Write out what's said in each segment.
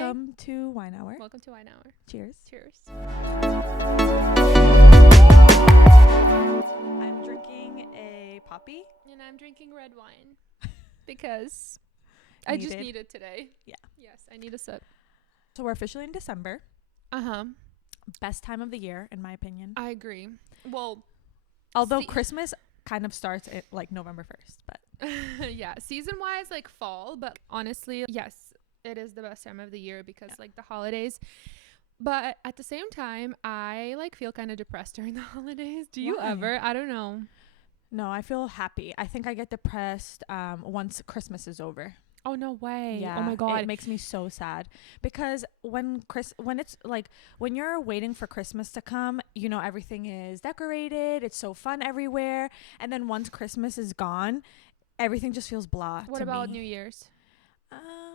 Welcome to Wine Hour. Welcome to Wine Hour. Cheers. Cheers. I'm drinking a poppy. And I'm drinking red wine because I just need it today. Yeah. Yes, I need a sip. So we're officially in December. Uh-huh. Best time of the year, in my opinion. I agree. Well, although Christmas kind of starts at like November 1st, but yeah, season-wise, like fall. But honestly, yes, it is the best time of the year because like the holidays. But at the same time, I like feel kind of depressed during the holidays. Do you ever? I don't know. No, I feel happy. I think I get depressed once Christmas is over. Oh, no way. Yeah. Oh my God. It makes me so sad because when it's like when you're waiting for Christmas to come, you know, everything is decorated. It's so fun everywhere. And then once Christmas is gone, everything just feels blah. What about New Year's?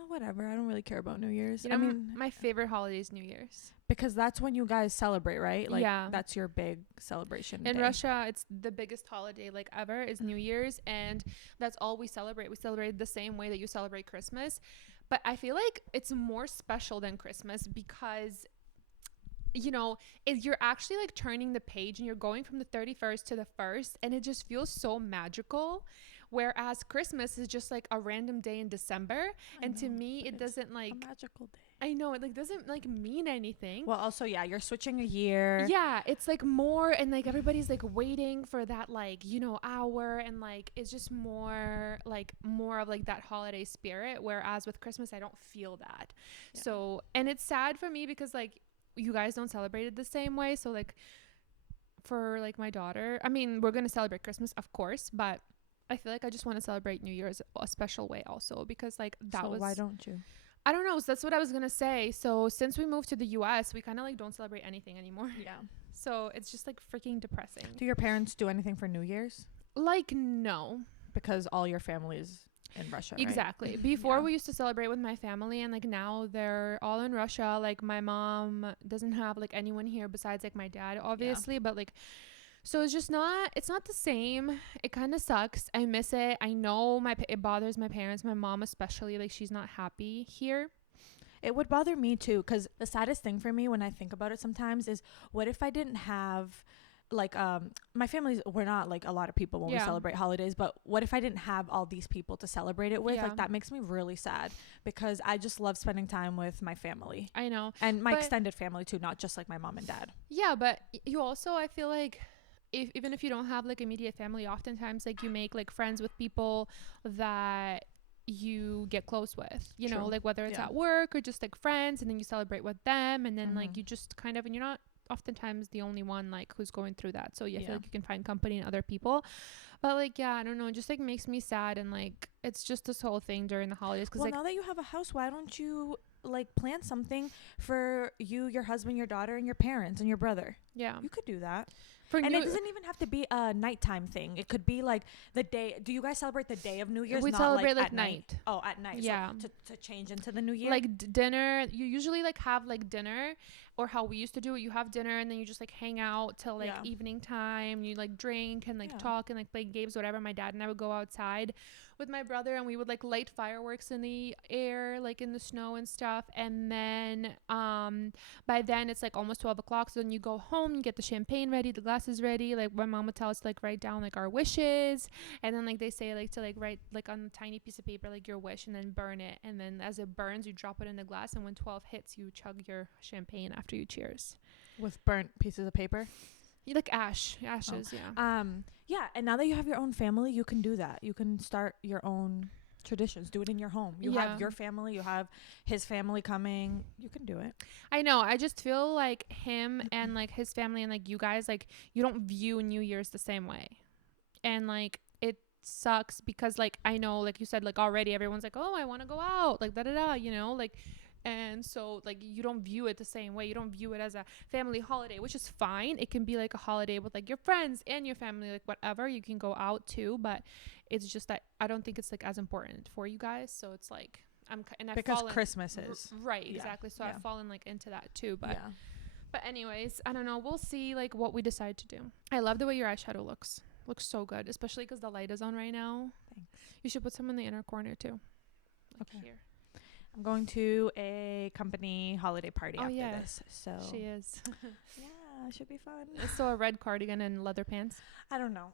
Whatever. I don't really care about New Year's. You know, I mean, my favorite holiday is New Year's. because that's when you guys celebrate, right? Like, yeah. That's your big celebration. In day. Russia, it's the biggest holiday like ever is New Year's, and that's all we celebrate. We celebrate the same way that you celebrate Christmas, but I feel like it's more special than Christmas because, you know, you're actually like turning the page and you're going from the 31st to the 1st, and it just feels so magical. Whereas Christmas is just like a random day in December, and to me, it doesn't like a magical day. I know it like doesn't like mean anything. Well, also, yeah, you're switching a year. Yeah, it's like more, and like everybody's like waiting for that like, you know, hour, and like it's just more of like that holiday spirit. Whereas with Christmas, I don't feel that. Yeah. So, and it's sad for me because like you guys don't celebrate it the same way. So like for like my daughter, I mean, we're gonna celebrate Christmas, of course, but I feel like I just want to celebrate New Year's a special way also because like that was. Why don't you? I don't know. So that's what I was going to say. So since we moved to the US, we kind of like don't celebrate anything anymore. Yeah. So it's just like freaking depressing. Do your parents do anything for New Year's? Like, no. Because all your family is in Russia, exactly. Right? Before we used to celebrate with my family, and like now they're all in Russia. Like my mom doesn't have like anyone here besides like my dad, obviously. But like, so it's just not, it's not the same. It kind of sucks. I miss it. I know it bothers my parents, my mom especially. Like she's not happy here. It would bother me too, because the saddest thing for me when I think about it sometimes is what if I didn't have like my family's, we're not like a lot of people when we celebrate holidays, but what if I didn't have all these people to celebrate it with? Like that makes me really sad because I just love spending time with my family. I know. And my extended family too, not just like my mom and dad. Yeah, but you also, I feel like even if you don't have like immediate family, oftentimes like you make like friends with people that you get close with, you know, like whether it's at work or just like friends, and then you celebrate with them, and then like you just kind of, and you're not oftentimes the only one like who's going through that, so I feel like you can find company in other people. But like I don't know, it just like makes me sad, and like it's just this whole thing during the holidays because now that you have a house, why don't you like plan something for you, your husband, your daughter, and your parents and your brother? You could do that. And it doesn't even have to be a nighttime thing. It could be like the day. Do you guys celebrate the day of New Year's? We celebrate like at night. Oh, at night. Yeah. So to change into the new year. Like dinner. You usually like have like dinner, or how we used to do it. You have dinner and then you just like hang out till like evening time. You like drink and like talk and like play games, whatever. My dad and I would go outside with my brother, and we would like light fireworks in the air, like in the snow and stuff. And then by then it's like almost 12 o'clock. So then you go home, you get the champagne ready, the glasses ready. Like my mom would tell us to like write down like our wishes, and then like they say like to like write like on a tiny piece of paper like your wish, and then burn it. And then as it burns, you drop it in the glass, and when 12 hits, you chug your champagne after you cheers with burnt pieces of paper. You like ashes. Yeah. And now that you have your own family, you can do that. You can start your own traditions. Do it in your home. You have your family, you have his family coming. You can do it. I know. I just feel like him and like his family and like you guys, like you don't view New Year's the same way, and like it sucks because like I know, like you said, like already everyone's like, oh, I want to go out, like you know, like. And so like you don't view it the same way. You don't view it as a family holiday, which is fine. It can be like a holiday with like your friends and your family, like whatever. You can go out too, but it's just that I don't think it's like as important for you guys. So it's like because Christmas is right, exactly. So I've fallen like into that too. But anyways, I don't know. We'll see like what we decide to do. I love the way your eyeshadow looks. Looks so good, especially because the light is on right now. Thanks. You should put some in the inner corner too. Like here. I'm going to a company holiday party after this. So she is. Yeah, it should be fun. So a red cardigan and leather pants. I don't know.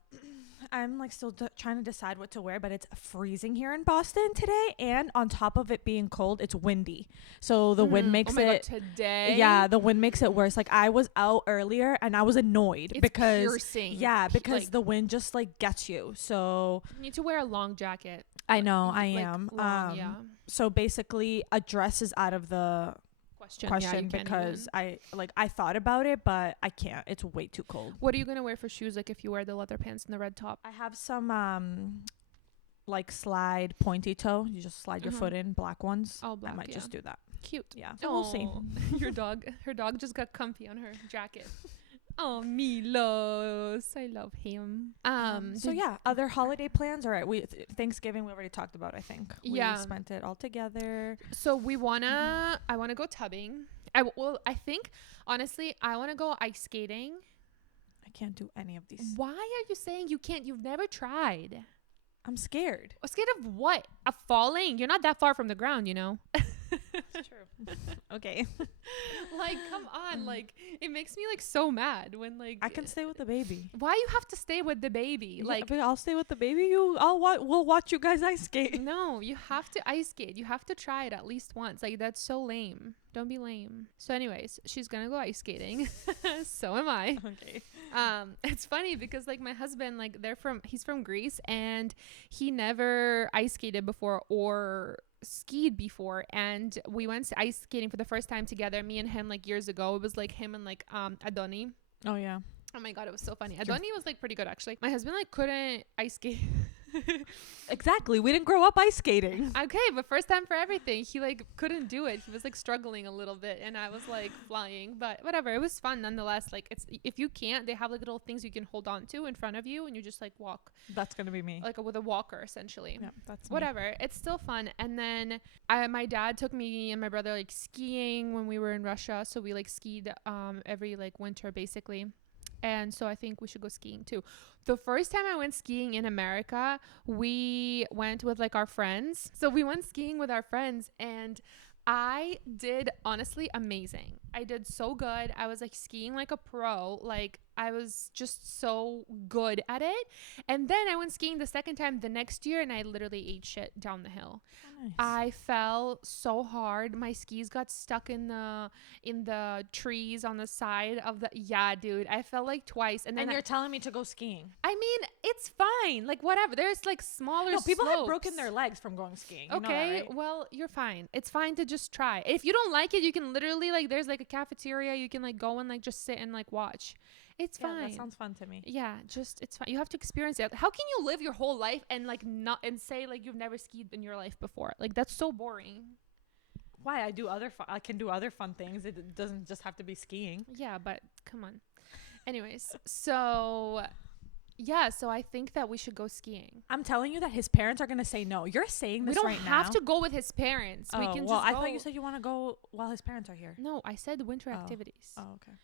I'm like still trying to decide what to wear, but it's freezing here in Boston today, and on top of it being cold, it's windy. So the wind makes it. God, today. Yeah, the wind makes it worse. Like I was out earlier and I was annoyed because piercing. Yeah, because the wind just like gets you. So you need to wear a long jacket. I know, I am. Long, yeah. So basically, a dress is out of the question because I thought about it, but I can't. It's way too cold. What are you gonna wear for shoes? Like if you wear the leather pants and the red top? I have some like slide pointy toe. You just slide your foot in, black ones. Oh, black. I might just do that. Cute. Yeah. So we'll see. Her dog just got comfy on her jacket. Oh, Milos, I love him. So yeah, other holiday plans. All right, Thanksgiving we already talked about. I think we spent it all together. So I wanna go tubbing. I think honestly I wanna go ice skating. I can't do any of these. Why are you saying you can't? You've never tried. I'm scared. Scared of what? Of falling? You're not that far from the ground, you know. That's true. Okay. Like, come on. Like, it makes me like so mad when like I can stay with the baby. Why you have to stay with the baby? Yeah, like, but I'll stay with the baby. We'll watch you guys ice skate. No, you have to ice skate. You have to try it at least once. Like, that's so lame. Don't be lame. So anyways, she's gonna go ice skating. So am I. Okay. It's funny because like my husband, like he's from Greece and he never ice skated before or skied before, and we went ice skating for the first time together, me and him, like years ago. It was like him and like Adoni. Oh yeah. Oh my god, it was so funny. Adoni was like pretty good actually. My husband like couldn't ice skate. Exactly. We didn't grow up ice skating. Okay, but first time for everything. He like couldn't do it. He was like struggling a little bit, and I was like flying. But whatever, it was fun nonetheless. Like if you can't, they have like little things you can hold on to in front of you, and you just like walk. That's gonna be me. Like with a walker, essentially. Yeah, that's whatever. Me. It's still fun. And then my dad took me and my brother like skiing when we were in Russia. So we like skied every like winter basically. And so I think we should go skiing too. The first time I went skiing in America, we went with like our friends. So we went skiing with our friends and I did honestly amazing. I did so good. I was like skiing like a pro. Like I was just so good at it. And then I went skiing the second time the next year and I literally ate shit down the hill. Oh, nice. I fell so hard. My skis got stuck in the trees on the side of the dude. I fell like twice. And then you're telling me to go skiing. I mean, it's fine. Like whatever. There's like smaller people slopes. have broken their legs from going skiing. You okay, know that, right? Well, you're fine. It's fine to just try. If you don't like it, you can literally like there's like a cafeteria. You can like go and like just sit and like watch. It's fine. That sounds fun to me. Yeah, it's fine. You have to experience it. How can you live your whole life and like not and say like you've never skied in your life before? Like that's so boring. Why? I can do other fun things. It doesn't just have to be skiing. Yeah, but come on. Anyways, so yeah, so I think that we should go skiing. I'm telling you that his parents are gonna say no. You're saying this right now. We don't have to go with his parents. Oh, we can well, just I thought you said you want to go while his parents are here. No, I said winter activities. Oh, okay.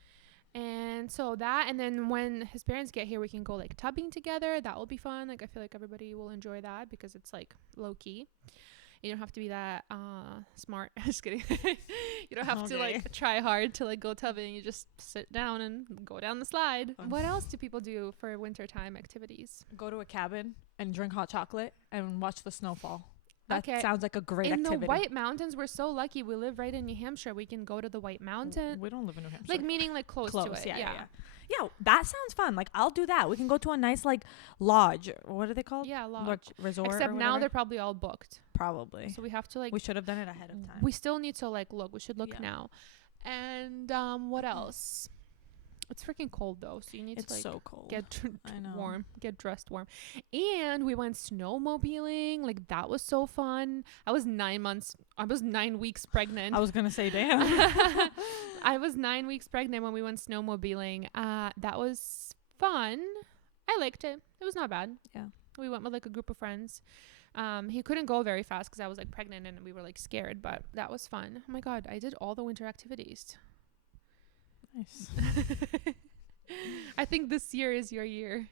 And so and then when his parents get here, we can go like tubbing together. That will be fun. Like I feel like everybody will enjoy that because it's like low key. You don't have to be that smart. Just kidding. You don't have to like try hard to like go tubbing. You just sit down and go down the slide. What else do people do for wintertime activities? Go to a cabin and drink hot chocolate and watch the snowfall. That sounds like a great activity. In the White Mountains, we're so lucky. We live right in New Hampshire. We can go to the White Mountain. We don't live in New Hampshire. Like meaning like close to it. Yeah, that sounds fun. Like I'll do that. We can go to a nice like lodge. What are they called? Yeah, lodge. Like, resort. Except now they're probably all booked. Probably. So we have to like. We should have done it ahead of time. We still need to like look. We should look now. And what else? It's freaking cold though, so you need to like so cold. Get warm, get dressed warm. And we went snowmobiling. Like that was so fun. I was 9 weeks pregnant. I was gonna say, damn. I was 9 weeks pregnant when we went snowmobiling. That was fun. I liked it. It was not bad. Yeah. We went with like a group of friends. He couldn't go very fast because I was like pregnant and we were like scared, but that was fun. Oh my god, I did all the winter activities. Nice. I think this year is your year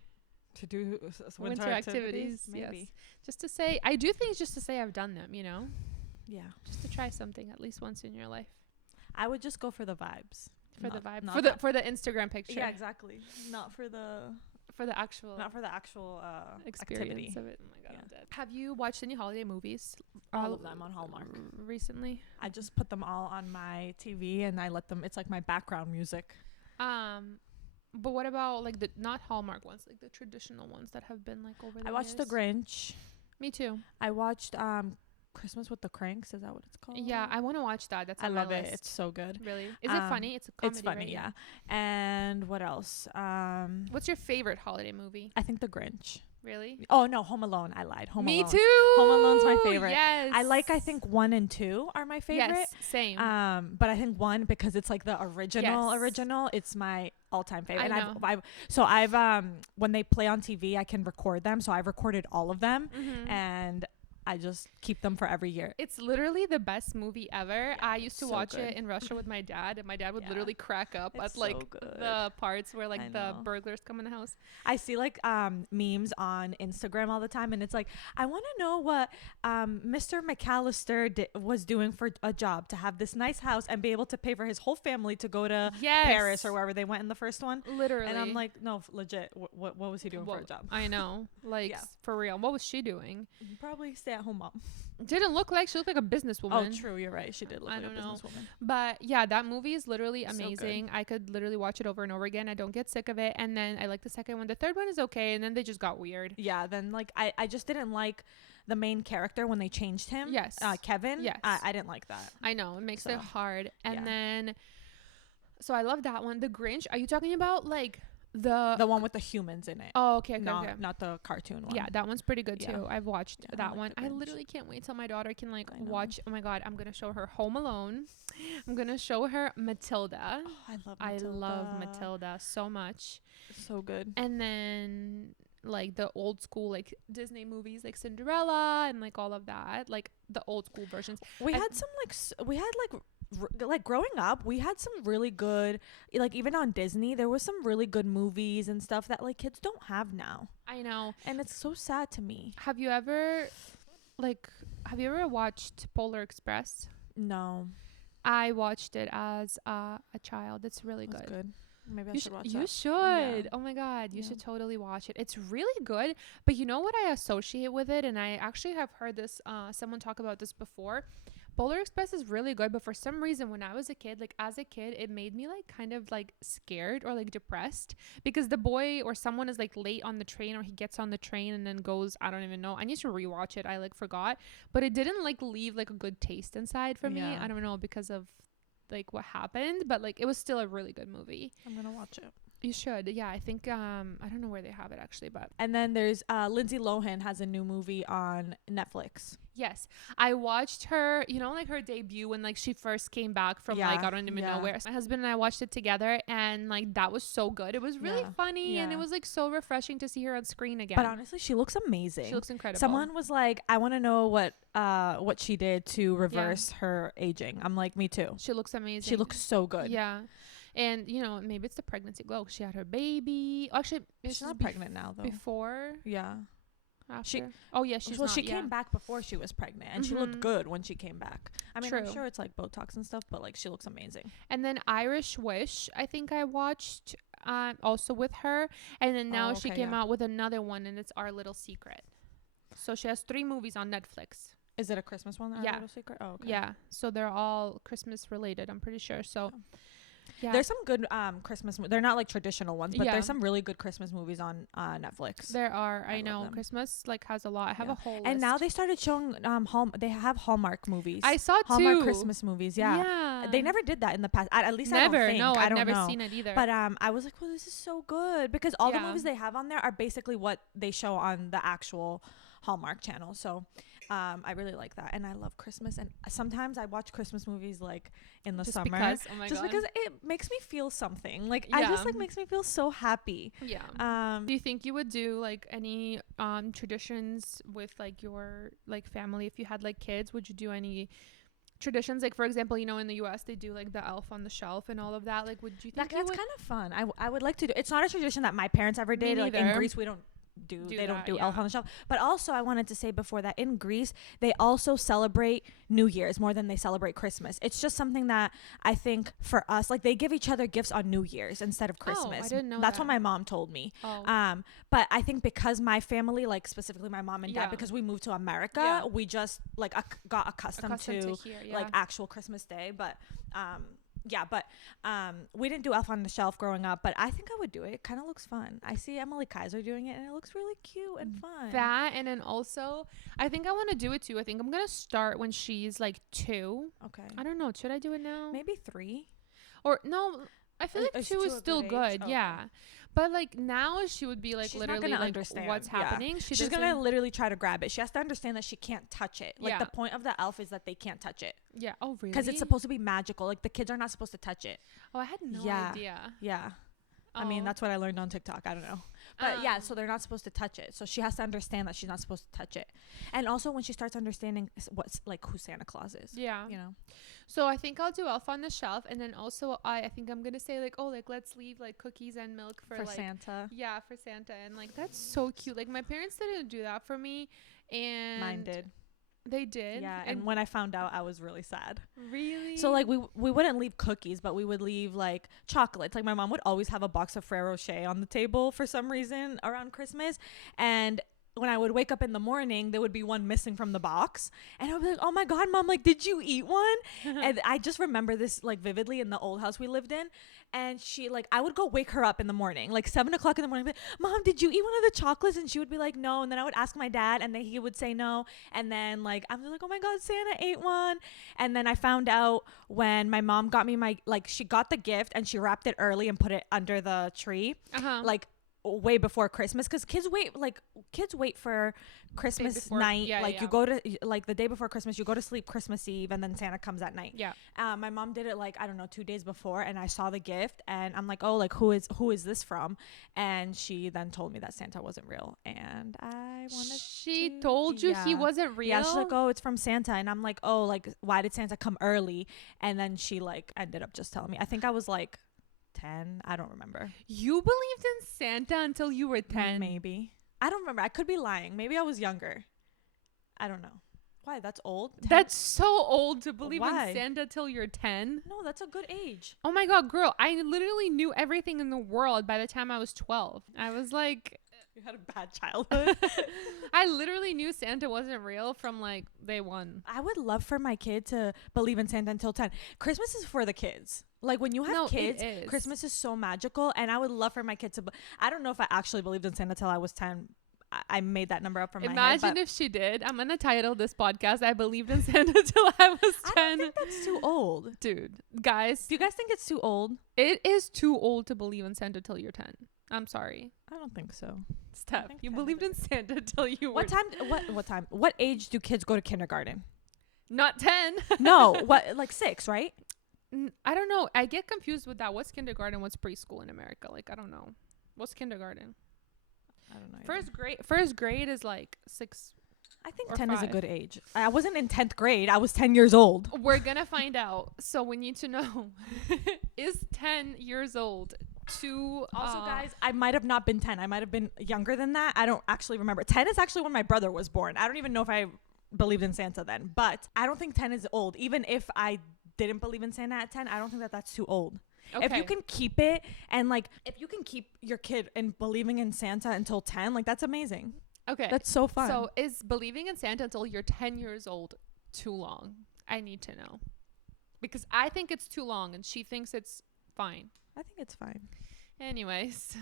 to do winter activities. Maybe. Yes. Just to say, I do things just to say I've done them, you know? Yeah. Just to try something at least once in your life. I would just go for the vibes. For the vibe. For the Instagram picture. Yeah, exactly. Not for the actual experience activity of it. Oh my god, I'm dead. Have you watched any holiday movies? All of them on Hallmark. Recently? I just put them all on my TV and I let them, it's like my background music. But what about like the not Hallmark ones, like the traditional ones that have been like over the I watched The Grinch. Me too. I watched Christmas with the Cranks. Is that what it's called? Yeah, I want to watch that. That's I on love my it. list. It's so good. Really? Is it funny? It's a comedy. It's funny, right? yeah. And what else? What's your favorite holiday movie? I think The Grinch. Really? Oh no, Home Alone. I lied. Home Alone. Me too. Home Alone's my favorite. Yes. I think 1 and 2 are my favorite. Yes, same. But I think 1 because it's like the original. It's my all-time favorite. I've when they play on TV, I can record them. So I've recorded all of them, and I just keep them for every year. It's literally the best movie ever. Yeah, I used to watch it in Russia with my dad, and my dad would literally crack up at like the parts where like the burglars come in the house. I see like memes on Instagram all the time, and it's like, I want to know what Mr. McAllister was doing for a job to have this nice house and be able to pay for his whole family to go to Paris or wherever they went in the first one. Literally. And I'm like, no, legit. What was he doing for a job? I know. Like, for real. What was she doing? Probably stay-at-home mom. Didn't look like she looked like a businesswoman. Oh, true. You're right. She did look like a businesswoman. But yeah, that movie is literally amazing. So I could literally watch it over and over again. I don't get sick of it. And then I like the second one. The third one is okay. And then they just got weird. Yeah. Then like I just didn't like the main character when they changed him. Yes. Kevin. Yes. I didn't like that. I know. It makes it hard. And then, so I love that one. The Grinch. Are you talking about like the one with the humans in it? Oh, okay. Not the cartoon one. Yeah, that one's pretty good too. I've watched that one. I literally can't wait till my daughter can like watch. Oh my god, I'm gonna show her Home Alone. I'm gonna show her Matilda. Oh, I love Matilda so much. So good. And then like the old school like Disney movies like Cinderella and like all of that, like the old school versions. We had growing up, we had some really good, like even on Disney, there was some really good movies and stuff that like kids don't have now. I know. And it's so sad to me. Have you ever watched Polar Express? No. I watched it as a child. It's really good. Maybe I should watch that. You should. Yeah. Oh my god, you should totally watch it. It's really good. But you know what I associate with it, and I actually have heard this someone talk about this before. Polar Express is really good, but for some reason when I was a kid, like as a kid, it made me like kind of like scared or like depressed because the boy or someone is like late on the train or he gets on the train and then goes, I don't even know. I need to rewatch it. I like forgot, but it didn't like leave like a good taste inside for me. I don't know because of like what happened, but like it was still a really good movie. I'm gonna watch it. You should. Yeah, I think I don't know where they have it actually, but and then there's Lindsay Lohan has a new movie on Netflix. Yes, I watched her, you know, like her debut when like she first came back from like I don't even know where. My husband and I watched it together, and like that was so good. It was really funny, and it was like so refreshing to see her on screen again. But honestly, she looks amazing. She looks incredible. Someone was like, I want to know what she did to reverse her aging. I'm like, me too. She looks amazing. She looks so good. Yeah. And, you know, maybe it's the pregnancy glow. She had her baby. Actually, she's not pregnant now, though. Before? Yeah. After? She's not. She came back before she was pregnant, and she looked good when she came back. I mean, I'm sure it's like Botox and stuff, but like she looks amazing. And then Irish Wish, I think I watched also with her. And then now she came out with another one, and it's Our Little Secret. So she has 3 movies on Netflix. Is it a Christmas one? Our Little Secret? Oh, okay. Yeah. So they're all Christmas related, I'm pretty sure. So... Yeah. There's some good Christmas. They're not like traditional ones, but there's some really good Christmas movies on Netflix. There are. I know Christmas like has a lot. I have a whole list. And now they started showing they have Hallmark movies. I saw Hallmark Christmas movies. Yeah. They never did that in the past. At least never. I don't think. No, I've never seen it either. But I was like, well, this is so good because all the movies they have on there are basically what they show on the actual Hallmark channel. So I really like that, and I love Christmas, and sometimes I watch Christmas movies like in the summer because it makes me feel something. Like I just like makes me feel so happy. Yeah. Do you think you would do like any traditions with like your like family if you had like kids? Would you do any traditions, like for example, you know, in the US they do like the elf on the shelf and all of that? Like would you think that's kind of fun? I would like to do. It's not a tradition that my parents ever did. Like in Greece we don't don't do Elf on the Shelf. But also I wanted to say before that in Greece they also celebrate New Year's more than they celebrate Christmas. It's just something that I think for us, like they give each other gifts on New Year's instead of Christmas. I didn't know That's what my mom told me. But I think because my family, like specifically my mom and dad, because we moved to America, we just like got accustomed to like actual Christmas Day. But we didn't do Elf on the Shelf growing up, but I think I would do it. It kind of looks fun. I see Emily Kaiser doing it and it looks really cute and fun. That, and then also I think I want to do it too. I think I'm gonna start when she's like 2. Okay. I don't know, should I do it now? Maybe 3 or no, I feel like 2 is still good. Okay. Yeah. But like now she would be like she's literally like understand what's happening. She's gonna literally try to grab it. She has to understand that she can't touch it. Like the point of the elf is that they can't touch it. Yeah. Oh really? Because it's supposed to be magical. Like the kids are not supposed to touch it. Oh, I had no idea. Yeah. I mean, that's what I learned on TikTok. I don't know. But so they're not supposed to touch it. So she has to understand that she's not supposed to touch it. And also when she starts understanding what's like who Santa Claus is. Yeah. You know? So I think I'll do Elf on the Shelf. And then also I think I'm going to say like, oh, like let's leave like cookies and milk for like, Santa. Yeah, for Santa. And like, that's so cute. Like my parents didn't do that for me. And mine did. They did. Yeah, and when I found out, I was really sad. Really? So like we wouldn't leave cookies, but we would leave like chocolates. Like my mom would always have a box of Ferrero Rocher on the table for some reason around Christmas, and when I would wake up in the morning, there would be one missing from the box. And I would be like, oh my God, Mom, like, did you eat one? And I just remember this like vividly in the old house we lived in. And she like, I would go wake her up in the morning, like 7 o'clock in the morning. Like, Mom, did you eat one of the chocolates? And she would be like, no. And then I would ask my dad and then he would say no. And then like, I'm like, oh my God, Santa ate one. And then I found out when my mom got me she got the gift and she wrapped it early and put it under the tree. Like, way before Christmas, because kids wait for Christmas night. You go to like the day before Christmas, you go to sleep Christmas Eve, and then Santa comes at night. My mom did it like, I don't know, 2 days before, and I saw the gift and I'm like, oh, like who is this from? And she then told me that Santa wasn't real, and I wanted she told you he wasn't real? Yeah, she's like, oh, it's from Santa. And I'm like, oh, like why did Santa come early? And then she like ended up just telling me. I think I was like 10. I don't remember. You believed in Santa until you were 10? Maybe. I don't remember. I could be lying. Maybe I was younger. I don't know. Why? That's old? 10? That's so old to believe in Santa till you're 10. No, that's a good age. Oh my God, girl. I literally knew everything in the world by the time I was 12. I was like... You had a bad childhood. I literally knew Santa wasn't real from like day one. I would love for my kid to believe in Santa until 10. Christmas is for the kids. Like when you have kids, Christmas is so magical, and I would love for my kid to. I don't know if I actually believed in Santa till I was 10. I made that number up from my head. Imagine if she did. I'm gonna title this podcast "I Believed in Santa Till I Was 10." I don't think that's too old, dude. Guys, do you guys think it's too old? It is too old to believe in Santa till you're 10. I'm sorry. I don't think so. Steph, you believed in Santa till you were... What time? What age do kids go to kindergarten? Not 10. No, like 6, right? I don't know. I get confused with that. What's kindergarten? What's preschool in America? Like, I don't know. What's kindergarten? I don't know. First grade is like 6. I think 10 is a good age. I wasn't in 10th grade. I was 10 years old. We're going to find out. So we need to know, is 10 years old too... Also, guys, I might have not been 10. I might have been younger than that. I don't actually remember. 10 is actually when my brother was born. I don't even know if I believed in Santa then. But I don't think 10 is old. Even if I didn't believe in Santa at 10, I don't think that that's too old. Okay. If you can keep it and like if you can keep your kid in believing in Santa until 10, like that's amazing. Okay. That's so fun. So is believing in Santa until you're 10 years old too long? I need to know. Because I think it's too long and she thinks it's fine. I think it's fine. Anyways.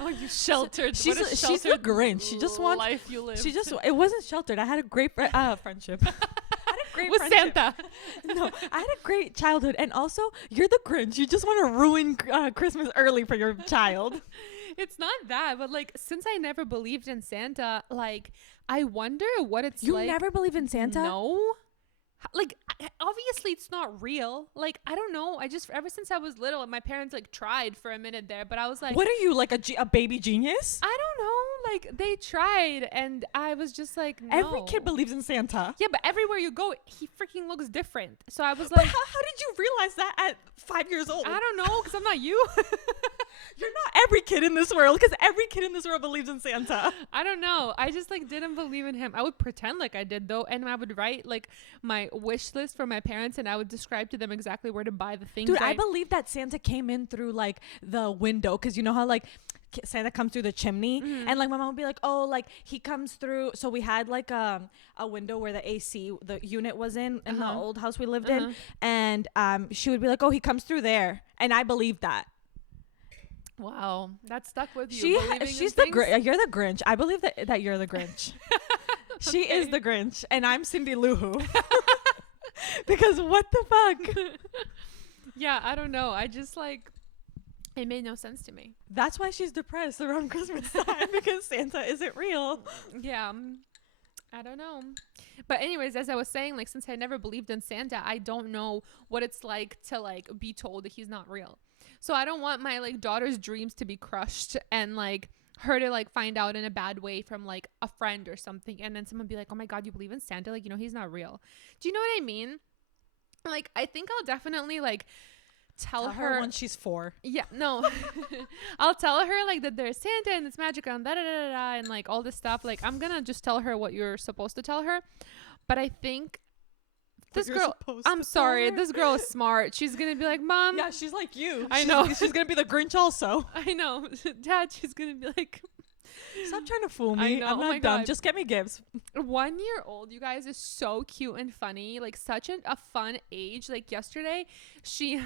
Oh, you sheltered. She's a Grinch. She just wants life you live. It wasn't sheltered. I had a great friendship. With Santa. No, I had a great childhood. And also, you're the Grinch. You just want to ruin Christmas early for your child. It's not that, but like, since I never believed in Santa, like, I wonder what it's like. You never believed in Santa? No. Like, obviously it's not real. Like, I don't know. I just, ever since I was little, my parents like tried for a minute there, but I was like, what are you, like a baby genius? I don't know. like, they tried, and I was just like, no. Every kid believes in Santa. Yeah, but everywhere you go, he freaking looks different. So I was like, but how did you realize that at 5 years old? I don't know, because I'm not you. You're not every kid in this world, because every kid in this world believes in Santa. I don't know. I just like didn't believe in him. I would pretend like I did though, and I would write like my wish list for my parents, and I would describe to them exactly where to buy the things. Dude, I believe that Santa came in through like the window, because you know how like Santa comes through the chimney, and like my mom would be like, oh, like he comes through. So we had like a window where the AC, the unit was in the old house we lived in, and she would be like, oh, he comes through there, and I believed that. Wow, that stuck with you. She's the you're the Grinch. I believe that you're the Grinch. She is the Grinch, and I'm Cindy Lou Who. Because what the fuck? Yeah, I don't know. I just like, it made no sense to me. That's why she's depressed around Christmas time, because Santa isn't real. Yeah, I don't know. But anyways, as I was saying, like, since I never believed in Santa, I don't know what it's like to like be told that he's not real. So I don't want my like daughter's dreams to be crushed, and like her to like find out in a bad way from like a friend or something, and then someone be like, oh my God, you believe in Santa? Like, you know, he's not real. Do you know what I mean? Like, I think I'll definitely like tell her when she's 4. Yeah, no. I'll tell her like that there's Santa and it's magical and da da da da and like all this stuff. Like, I'm gonna just tell her what you're supposed to tell her. But I think this girl, I'm sorry, this girl is smart. She's gonna be like, Mom. Yeah, she's like you. I know. She's gonna be the Grinch also. I know. Dad, she's gonna be like, stop trying to fool me. I know. I'm not dumb. God. Just get me gifts. 1 year old, you guys, is so cute and funny. Like, such a fun age. Like, yesterday, she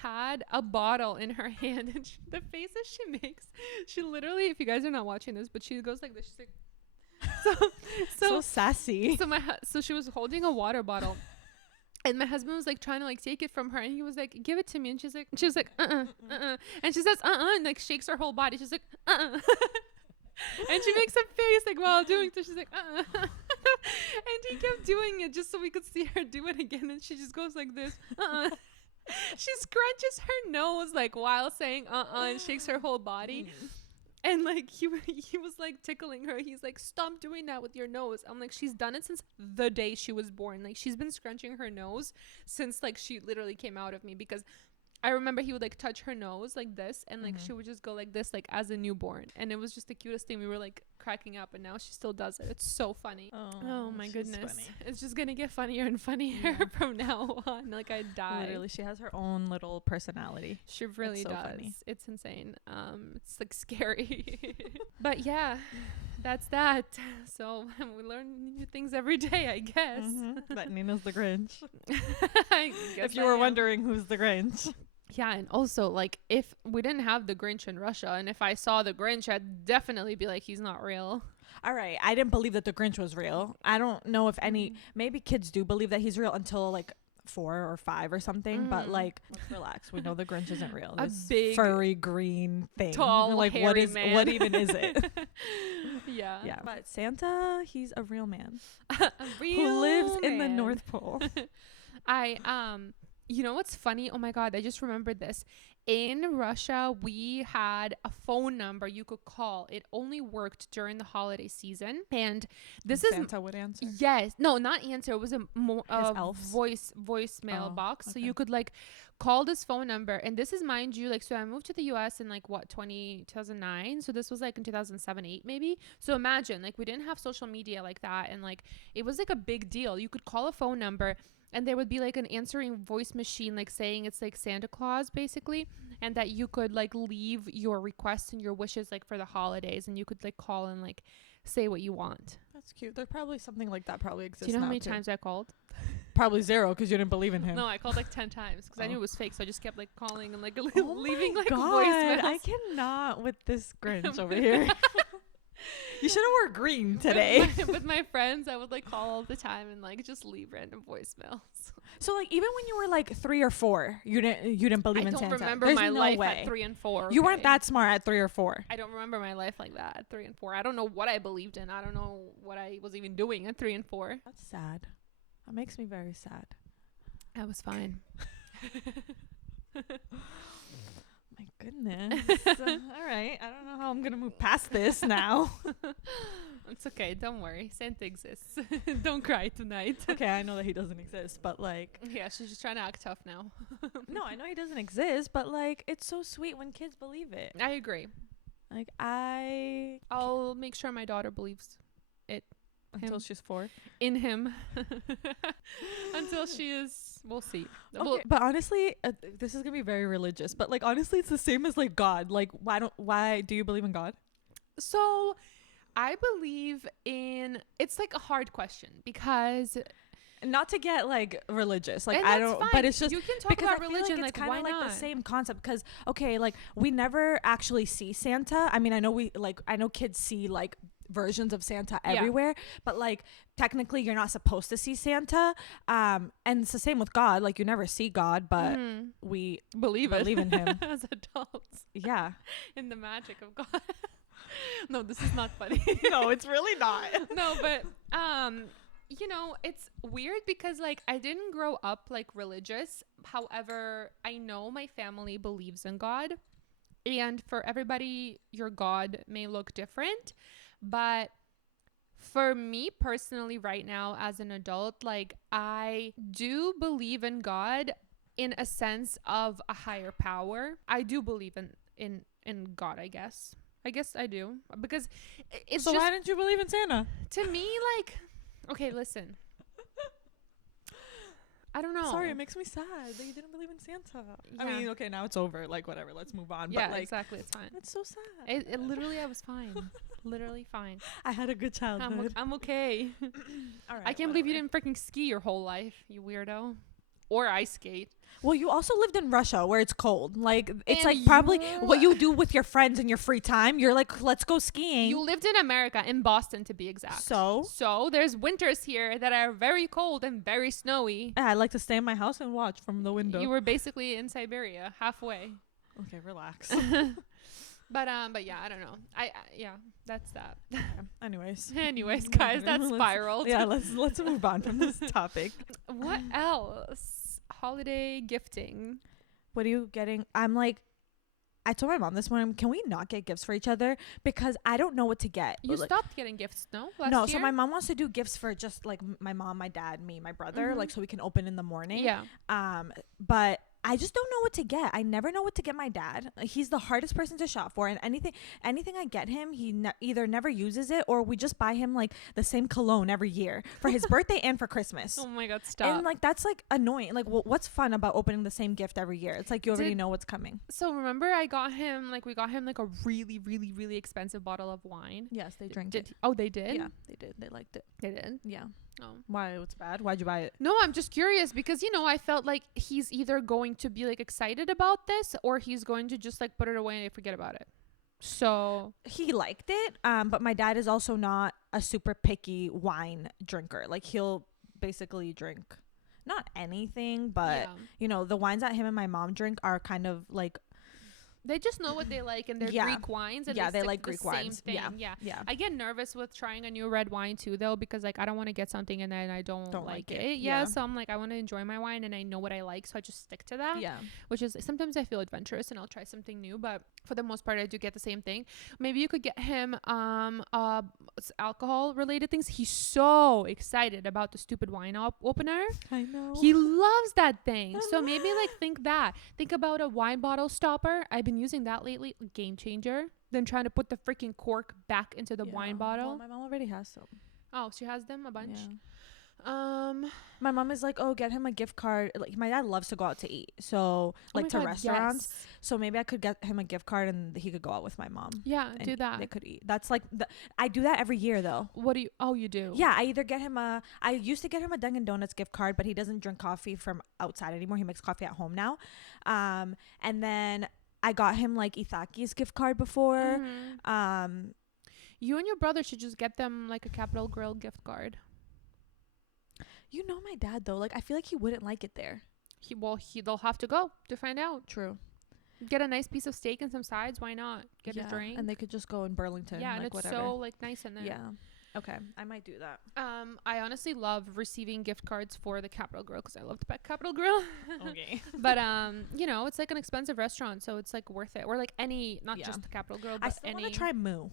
had a bottle in her hand, and the faces she makes, she literally, if you guys are not watching this, but she goes like this. She's like, so sassy. So she was holding a water bottle. And my husband was like trying to like take it from her, and he was like, give it to me. And she was like, and she says, and like shakes her whole body. She's like, and she makes a face like while doing so. She's like, and he kept doing it just so we could see her do it again. And she just goes like this, She scrunches her nose like while saying and shakes her whole body. And like he was like tickling her. He's like, stop doing that with your nose. I'm like, she's done it since the day she was born. Like, she's been scrunching her nose since like she literally came out of me, because I remember he would like touch her nose like this, and like she would just go like this like as a newborn, and it was just the cutest thing. We were like cracking up, and now she still does it. It's so funny. Oh my goodness, funny. It's just gonna get funnier and funnier from now on. Like, I die. Literally, she has her own little personality. She really does. Funny. It's insane. It's like scary. But yeah, that's that. So we learn new things every day, I guess. That Nina's the Grinch. I guess if you were wondering who's the Grinch. Yeah, and also, like, if we didn't have the Grinch in Russia, and if I saw the Grinch, I'd definitely be like, he's not real. All right, I didn't believe that the Grinch was real. I don't know if maybe kids do believe that he's real until, like, 4 or 5 or something, but, like, let's relax. We know the Grinch isn't real. This big, furry, green thing. Tall, like, hairy man. What even is it? Yeah. But Santa, he's a real man. Who lives in the North Pole. You know what's funny? Oh my God, I just remembered this. In Russia, we had a phone number you could call. It only worked during the holiday season. And Santa would answer? Yes. No, not answer. It was a voicemail box. Okay. So you could like call this phone number. And this is, mind you, like, so I moved to the US in like 2009. So this was like in 2007, 8 maybe. So imagine, like, we didn't have social media like that. And like, it was like a big deal. You could call a phone number, and there would be like an answering voice machine, like saying it's like Santa Claus basically, and that you could like leave your requests and your wishes like for the holidays, and you could like call and like say what you want. That's cute. There's probably something like that probably exists. Do you know how many too. times I called? Probably 0, because you didn't believe in him. No, I called like 10 times because I knew it was fake, so I just kept like calling and like leaving like voicemails. I cannot with this Grinch over here. You should have wore green today. With my friends, I would like call all the time and like just leave random voicemails. So like, even when you were like 3 or 4, you didn't believe in Santa. I don't remember There's my no life way. at 3 and 4. You weren't that smart at 3 or 4. I don't remember my life like that at 3 and 4. I don't know what I believed in. I don't know what I was even doing at 3 and 4. That's sad. That makes me very sad. I was fine. My goodness. All right. I don't know how I'm going to move past this now. It's okay. Don't worry. Santa exists. Don't cry tonight. Okay, I know that he doesn't exist, but like... Yeah, she's just trying to act tough now. No, I know he doesn't exist, but like, it's so sweet when kids believe it. I agree. Like, I'll make sure my daughter believes it. Until she's 4. In him. Until she is... We'll see. Okay, but honestly, this is going to be very religious, but like, honestly, it's the same as like God. Like, why do you believe in God? So, I believe in... It's like a hard question because... Not to get like religious, like I don't, fine. But it's just you can talk about religion, like it's kind of like the same concept. Because okay, like we never actually see Santa. I mean, I know kids see like versions of Santa everywhere, but like technically you're not supposed to see Santa. And it's the same with God. Like you never see God, but we believe in him as adults. Yeah, in the magic of God. No, this is not funny. No, it's really not. No, but you know, it's weird because like I didn't grow up like religious. However, I know my family believes in God, and for everybody your God may look different, but for me personally right now as an adult, like I do believe in God in a sense of a higher power. I do believe in God, I guess I do, because it's so just, why didn't you believe in Santa? To me, like, okay, listen. I don't know. Sorry, it makes me sad that you didn't believe in Santa. Yeah. I mean, okay, now it's over. Like, whatever. Let's move on. Yeah, but, like, exactly. It's fine. It's so sad. It literally, I was fine. Literally fine. I had a good childhood. I'm okay. All right, I can't believe you didn't freaking ski your whole life, you weirdo. Or ice skate. Well, you also lived in Russia where it's cold. Like, it's and like probably what you do with your friends in your free time. You're like, let's go skiing. You lived in America, in Boston to be exact. So there's winters here that are very cold and very snowy. Yeah, I like to stay in my house and watch from the window. You were basically in Siberia, halfway. Okay, relax. But yeah, I don't know. Yeah, that's that. Okay. Anyways, guys, that's spiraled. Yeah, let's move on from this topic. What else? Holiday gifting. What are you getting? I'm like, I told my mom this morning, can we not get gifts for each other? Because I don't know what to get. You stopped getting gifts, no? Last no, year? So my mom wants to do gifts for just like my mom, my dad, me, my brother, like so we can open in the morning. Yeah. But I just don't know what to get. I never know what to get my dad. He's the hardest person to shop for, and anything I get him, he either never uses it or we just buy him like the same cologne every year for his birthday and for Christmas. Oh my God, stop. And like that's like annoying. Like what's fun about opening the same gift every year? It's like you already know what's coming. So remember we got him like a really, really, really expensive bottle of wine. Yes, they drank it. Oh, they did? Yeah, they did. They liked it. They did? Yeah. Oh. Why? What's bad? Why'd you buy it? No, I'm just curious because, you know, I felt like he's either going to be like excited about this or he's going to just like put it away and forget about it. So he liked it. But my dad is also not a super picky wine drinker. Like he'll basically drink not anything, but you know, the wines that him and my mom drink are kind of like, they just know what they like, and they're Greek wines. And they like Greek wines. Yeah. I get nervous with trying a new red wine too, though, because like I don't want to get something and then I don't like it. Yeah, so I'm like, I want to enjoy my wine, and I know what I like, so I just stick to that. Yeah. Which is sometimes I feel adventurous and I'll try something new, but for the most part I do get the same thing. Maybe you could get him alcohol related things. He's so excited about the stupid wine opener. I know. He loves that thing. So maybe like think about a wine bottle stopper. I've been using that lately. Game changer. Then trying to put the freaking cork back into the wine bottle. Well, my mom already has some. Oh, she has them a bunch. Yeah. My mom is like, oh, get him a gift card. Like my dad loves to go out to eat, so like to restaurants. Yes. So maybe I could get him a gift card and he could go out with my mom. Yeah, do that. They could eat. That's like I do that every year though. What do you? Oh, you do? Yeah, I either get him I used to get him a Dunkin' Donuts gift card, but he doesn't drink coffee from outside anymore. He makes coffee at home now. And then I got him like Ithaki's gift card before. Mm-hmm. You and your brother should just get them like a Capital Grille gift card. You know my dad though. Like I feel like he wouldn't like it there. They'll have to go to find out. True. Get a nice piece of steak and some sides. Why not? Get a drink. And they could just go in Burlington. Yeah, like, and it's whatever. so like nice in there. Yeah. Okay, I might do that. I honestly love receiving gift cards for the Capital Grille because I love the Capital Grille. Okay. But you know, it's like an expensive restaurant, so it's like worth it. Or like any, not just the Capital Grille, but I still want to try Moo.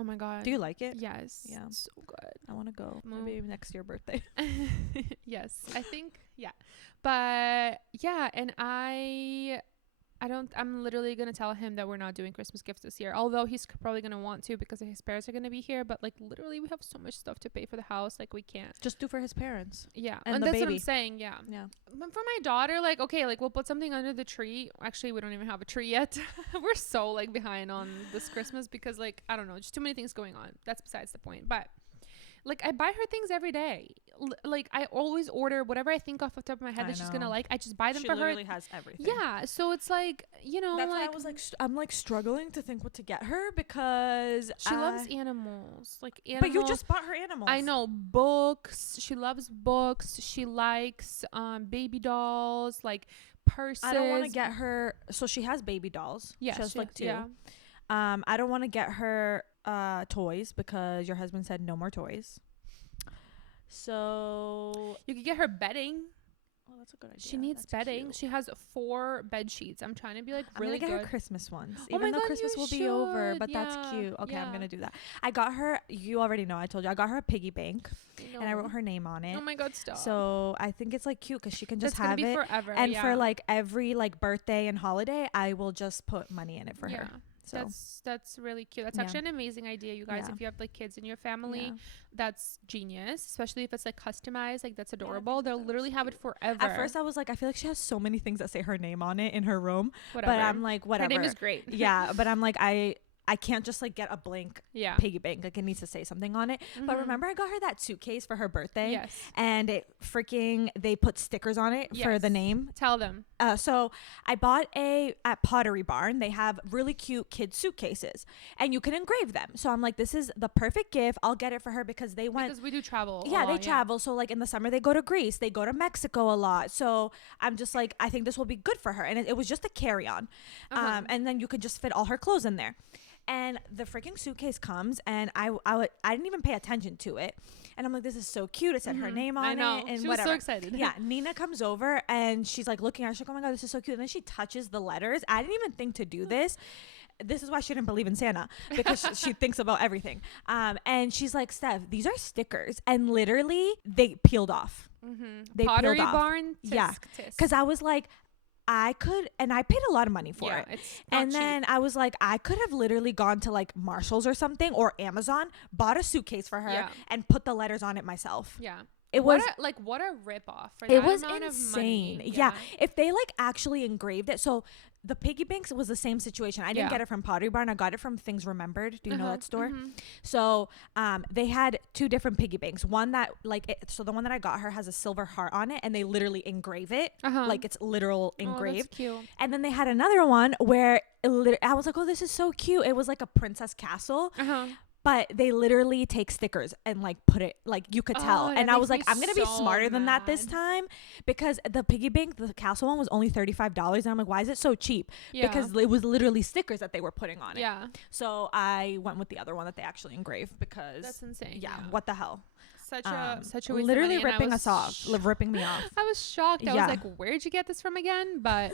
Oh my god. Do you like it? Yes. Yeah. So good. I want to go. Maybe next year birthday. Yes. I think, yeah. But yeah, and I'm literally going to tell him that we're not doing Christmas gifts this year. Although he's probably going to want to because his parents are going to be here. But like literally we have so much stuff to pay for the house. Like we can't. Just do for his parents. Yeah. And that's baby. what I'm saying. Yeah. Yeah. But for my daughter, like, okay, like we'll put something under the tree. Actually, we don't even have a tree yet. We're so like behind on this Christmas because like, I don't know, just too many things going on. That's besides the point. But like I buy her things every day. Like I always order whatever I think off the top of my head that she's gonna like. I just buy them for her. She literally has everything. Yeah, so it's like, you know, that's like, why I was like, I'm like struggling to think what to get her because she loves animals. Like animals. But you just bought her animals. I know, books. She loves books. She likes baby dolls, like purses. I don't want to get her. So she has baby dolls. Yeah, she has like 2. Yeah. I don't want to get her toys because your husband said no more toys. So you could get her bedding. Oh, that's a good idea. She needs bedding. Cute. She has 4 bed sheets. I'm trying to be like really I'm gonna good. Get her Christmas ones, even though Christmas will be over. But that's cute. Okay, I'm gonna do that. I got her. You already know. I told you. I got her a piggy bank, and I wrote her name on it. Oh my god, stop! So I think it's like cute because she can just have it forever. And for like every like birthday and holiday, I will just put money in it for her. So that's really cute. That's actually an amazing idea, you guys. If you have like kids in your family, that's genius. Especially if it's like customized, like that's adorable. They'll literally have it forever. At first, I was like, I feel like she has so many things that say her name on it in her room. Whatever. But I'm like, whatever. Her name is great. Yeah, but I'm like, I can't just like get a blank piggy bank. Like it needs to say something on it. Mm-hmm. But remember I got her that suitcase for her birthday? Yes. And they put stickers on it for the name. Tell them. So I bought at Pottery Barn. They have really cute kid suitcases and you can engrave them. So I'm like, this is the perfect gift. I'll get it for her because because we do travel. Yeah, they travel. So like in the summer they go to Greece. They go to Mexico a lot. So I'm just like, I think this will be good for her. And it was just a carry-on. And then you could just fit all her clothes in there. And the freaking suitcase comes, and I didn't even pay attention to it. And I'm like, this is so cute. It said her name on it. And she whatever. was so excited. Yeah, Nina comes over, and she's like looking at it. She's like, oh my God, this is so cute. And then she touches the letters. I didn't even think to do this. This is why she didn't believe in Santa, because she thinks about everything. And she's like, Steph, these are stickers. And literally, they peeled off. Mm-hmm. They Pottery peeled off. Barn? Yeah. Because I was like, I could, and I paid a lot of money for it. It's not and then cheap. I was like, I could have literally gone to like Marshall's or something or Amazon, bought a suitcase for her and put the letters on it myself. Yeah. It was what a rip off. It was insane. Yeah. If they like actually engraved it. So the piggy banks was the same situation. I didn't get it from Pottery Barn. I got it from Things Remembered. Do you know that store? Mm-hmm. So they had 2 different piggy banks. One that so the one that I got her has a silver heart on it, and they literally engrave it like it's literal engraved. That's cute. And then they had another one where I was like, oh, this is so cute. It was like a princess castle. But they literally take stickers and like put it, like you could tell. And I was like, I'm going to be smarter than that this time, because the piggy bank, the castle one, was only $35. And I'm like, why is it so cheap? Because it was literally stickers that they were putting on it. Yeah. So I went with the other one that they actually engraved, because that's insane. Yeah. What the hell? Such a waste literally of money, ripping us off, ripping me off. I was shocked. I was like, where'd you get this from again? But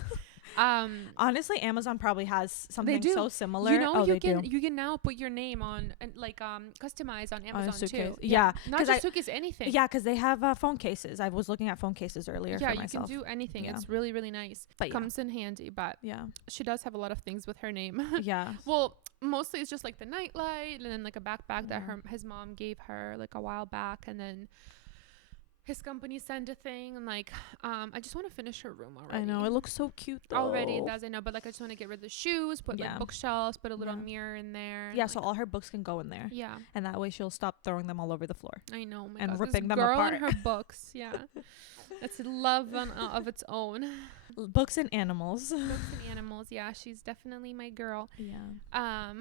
honestly, Amazon probably has something so similar. You know, you can now put your name on and like customize on Amazon too. Yeah. Not just suitcase, anything. Yeah, because they have phone cases. I was looking at phone cases earlier. Yeah, for myself. You can do anything. It's really, really nice. But comes in handy. But she does have a lot of things with her name. Yeah. Well, mostly it's just like the nightlight and then like a backpack that his mom gave her like a while back, and then his company sent a thing, and like I just want to finish her room already. I know, it looks so cute though. Already it does, I know, but like I just want to get rid of the shoes, put like bookshelves, put a little mirror in there. Yeah, so all her books can go in there. Yeah. And that way she'll stop throwing them all over the floor. I know, my and God, ripping this them girl apart. And her books, yeah. It's love of its own. Books and animals. Books and animals, yeah. She's definitely my girl. Yeah.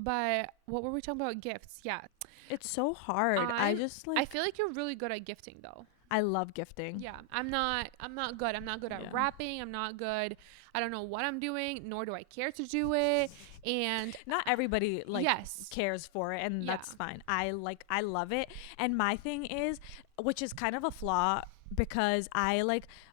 But what were we talking about? Gifts, yeah. It's so hard. I just like. I feel like you're really good at gifting though. I love gifting. Yeah. I'm not good. I'm not good at wrapping. I'm not good. I don't know what I'm doing, nor do I care to do it. And not everybody cares for it, and that's fine. I love it. And my thing is, which is kind of a flaw, because I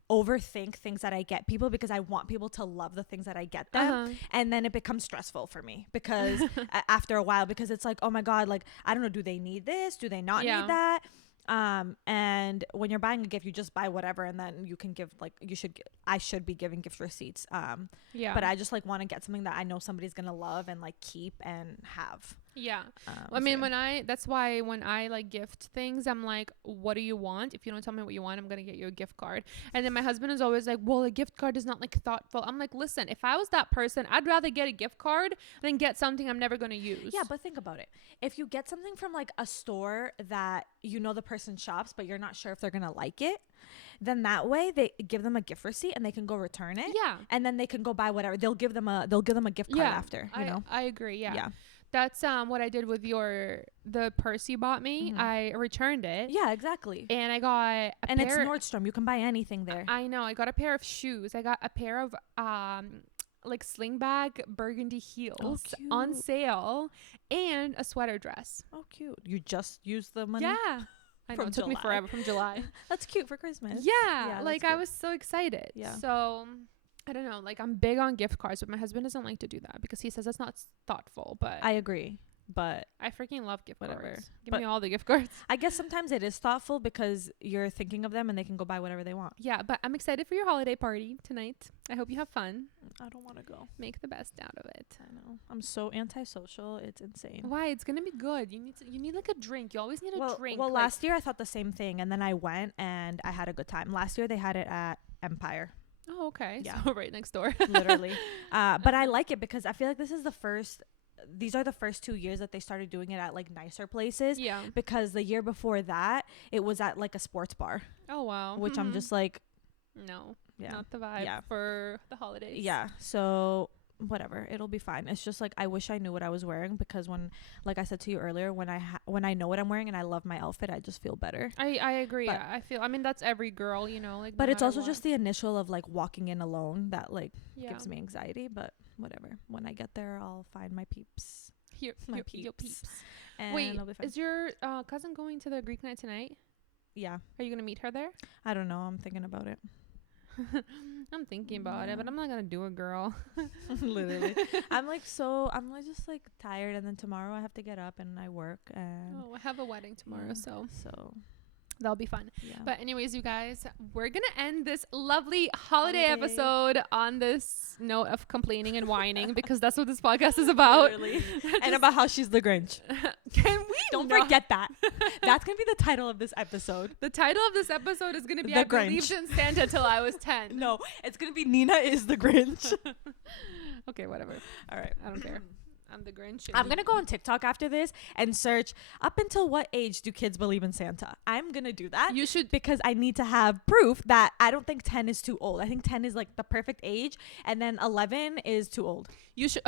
overthink things that I get people, because I want people to love the things that I get them. And then it becomes stressful for me, because after a while, because it's like, oh my God, I don't know, do they need this? Do they not need that? And when you're buying a gift, you just buy whatever, and then you can give I should be giving gift receipts. But I just want to get something that I know somebody's gonna love and keep and have. Yeah. I mean, that's why when I gift things, I'm like, what do you want? If you don't tell me what you want, I'm going to get you a gift card. And then my husband is always like, well, a gift card is not thoughtful. I'm like, listen, if I was that person, I'd rather get a gift card than get something I'm never going to use. Yeah, but think about it. If you get something from a store that the person shops, but you're not sure if they're going to like it, then that way they give them a gift receipt and they can go return it. Yeah. And then they can go buy whatever. They'll give them a gift card after, I agree. Yeah. That's what I did with the purse you bought me. I returned it. Yeah, exactly. And I got it's Nordstrom. You can buy anything there. I know. I got a pair of shoes. I got a pair of Slingbag burgundy heels on sale, and a sweater dress. Oh, cute. You just used the money? Yeah. I know. It took me forever from July. That's cute for Christmas. Yeah. I was so excited. Yeah. So I don't know, I'm big on gift cards, but my husband doesn't like to do that because he says that's not thoughtful. But I agree. But I freaking love gift cards. Give me all the gift cards. I guess sometimes it is thoughtful because you're thinking of them and they can go buy whatever they want. Yeah, but I'm excited for your holiday party tonight. I hope you have fun. I don't want to go. Make the best out of it. I know. I'm so antisocial. It's insane. Why? It's gonna be good. You need a drink. You always need a drink. Well, last year I thought the same thing, and then I went and I had a good time. Last year they had it at Empire. Oh, okay. Yeah. So right next door. Literally. But I like it because I feel like these are the first 2 years that they started doing it at nicer places. Yeah. Because the year before that, it was at a sports bar. Oh, wow. Which I'm just no. Yeah. Not the vibe for the holidays. Yeah. So whatever, it'll be fine. It's just I wish I knew what I was wearing, because when I said to you earlier, when I know what I'm wearing and I love my outfit, I just feel better. I agree. But I mean that's every girl, but it's also just the initial of walking in alone that gives me anxiety. But whatever, when I get there, I'll find my peeps. Your peeps. And wait, is your cousin going to the Greek night tonight? Yeah. Are you gonna meet her there? I don't know, I'm thinking about it. I'm thinking about it, but I'm not gonna do it, girl. Literally. I'm just tired, and then tomorrow I have to get up and I work, and I have a wedding tomorrow, so that'll be fun. Yeah. But anyways, you guys, we're gonna end this lovely holiday episode on this note of complaining and whining, because that's what this podcast is about. And about how she's the Grinch. Can we don't forget that? That's gonna be the title of this episode. The title of this episode is gonna be The I Grinch. Believed in Santa till I was 10. No, it's gonna be Nina is the Grinch. Okay, whatever. All right, I don't care. I'm the Grinch. I'm gonna go on TikTok after this and search up until what age do kids believe in Santa. I'm gonna do that. You should, because I need to have proof that I don't think 10 is too old. I think 10 is the perfect age, and then 11 is too old. You should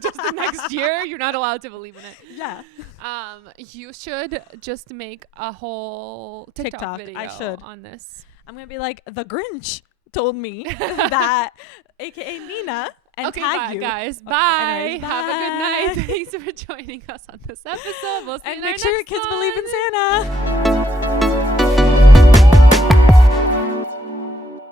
just the next year you're not allowed to believe in it. Yeah. You should just make a whole TikTok video I should on this. I'm gonna be the Grinch told me that, aka Nina. And okay, tag bye, you. guys. Okay, bye. anyways, bye. Have a good night. Thanks for joining us on this episode. We'll see you in our make sure your next kids one. believe in Santa.